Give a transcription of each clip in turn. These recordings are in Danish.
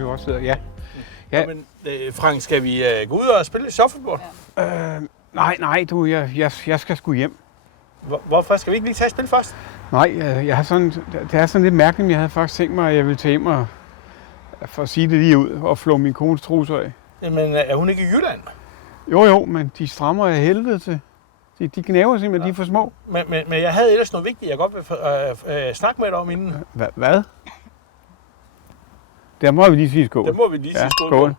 vi også sidder. Ja. Ja. Men, Frank, skal vi gå ud og spille shuffleboard? Nej, du, jeg skal sgu hjem. Hvorfor? Skal vi ikke lige tage et spil først? Nej, jeg har sådan, det er sådan lidt mærkeligt, men jeg havde faktisk tænkt mig, at jeg ville tage hjem og, for at sige det lige ud, og flå min kones trusser af. Jamen, er hun ikke i Jylland? Jo, men de strammer af helvede til. De knæver simpelthen, de er for små. Men jeg havde ellers noget vigtigt, jeg godt vil snakke med dig om inden. Hvad? Der må vi lige sige skål. Der må vi lige sige skål. Skål.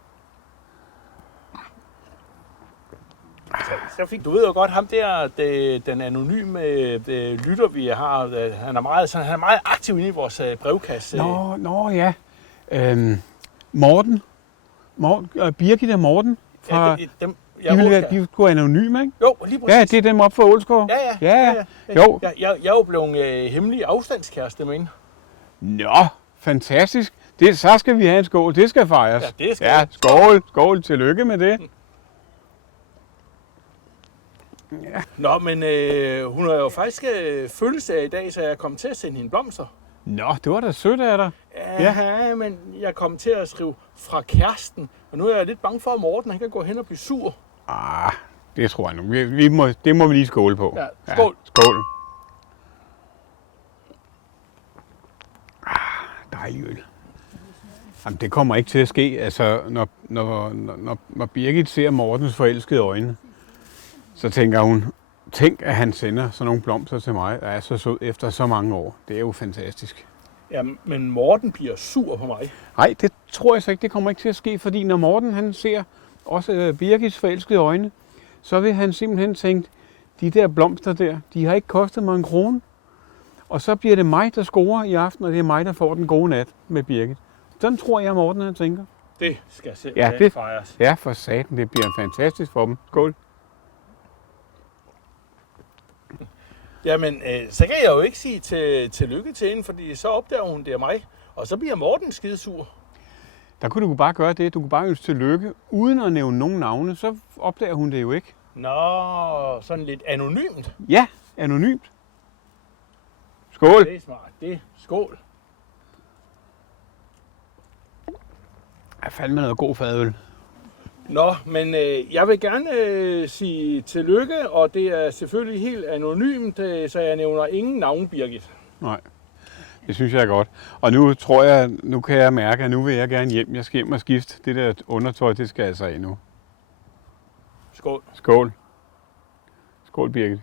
Så fik du ved jo godt, ham der, den anonyme lytter, vi har, han er meget aktiv inde i vores brevkasse. Nå ja. Morten. Birgit og Morten. Fra, de går anonyme, ikke? Jo, lige præcis. Ja, det er dem op for Ålsgård. Ja. Jo. Jeg er jo blevet hemmelig afstandskæreste med hende. Nå, fantastisk. Så skal vi have en skål. Det skal fejres. Ja, det skal ja, skål. Skål. Tillykke med det. Ja. Nå, men hun har jo faktisk fødselsdag i dag, så jeg kom til at sende hende blomster. Nå, det var da sødt af dig. Ja, men jeg kom til at skrive fra kæresten, og nu er jeg lidt bange for, at Morten han kan gå hen og blive sur. Det tror jeg nu. Det må vi lige skåle på. Ja, skål. Ja, skål. Dejlig øl. Jamen, det kommer ikke til at ske, altså, når Birgit ser Mortens forelskede øjne, så tænker hun, tænk, at han sender sådan nogle blomster til mig, der er så sød efter så mange år. Det er jo fantastisk. Ja, men Morten bliver sur på mig. Nej, det tror jeg så ikke. Det kommer ikke til at ske, fordi når Morten han ser også Birgits forelskede øjne, så vil han simpelthen tænke, de der blomster der, de har ikke kostet mig en krone. Og så bliver det mig, der scorer i aften, og det er mig, der får den gode nat med Birgit. Sådan tror jeg, Morten han tænker. Det skal simpelthen fejres. Ja, for satan, det bliver fantastisk for dem. Skål. Jamen, så kan jeg jo ikke sige tillykke til hende, fordi så opdager hun, det er mig. Og så bliver Morten skidesur. Der kunne du bare gøre det. Du kunne bare ønske tillykke, uden at nævne nogen navne. Så opdager hun det jo ikke. Nå, sådan lidt anonymt. Ja, anonymt. Skål. Det er smart. Skål. Jeg fandt mig noget god fadøl. Nå, men jeg vil gerne sige tillykke, og det er selvfølgelig helt anonymt, så jeg nævner ingen navn, Birgit. Nej, det synes jeg er godt. Og nu tror jeg, nu kan jeg mærke, at nu vil jeg gerne hjem. Jeg skal hjem og skifte. Det der undertøj, det skal altså af nu. Skål. Skål. Skål, Birgit.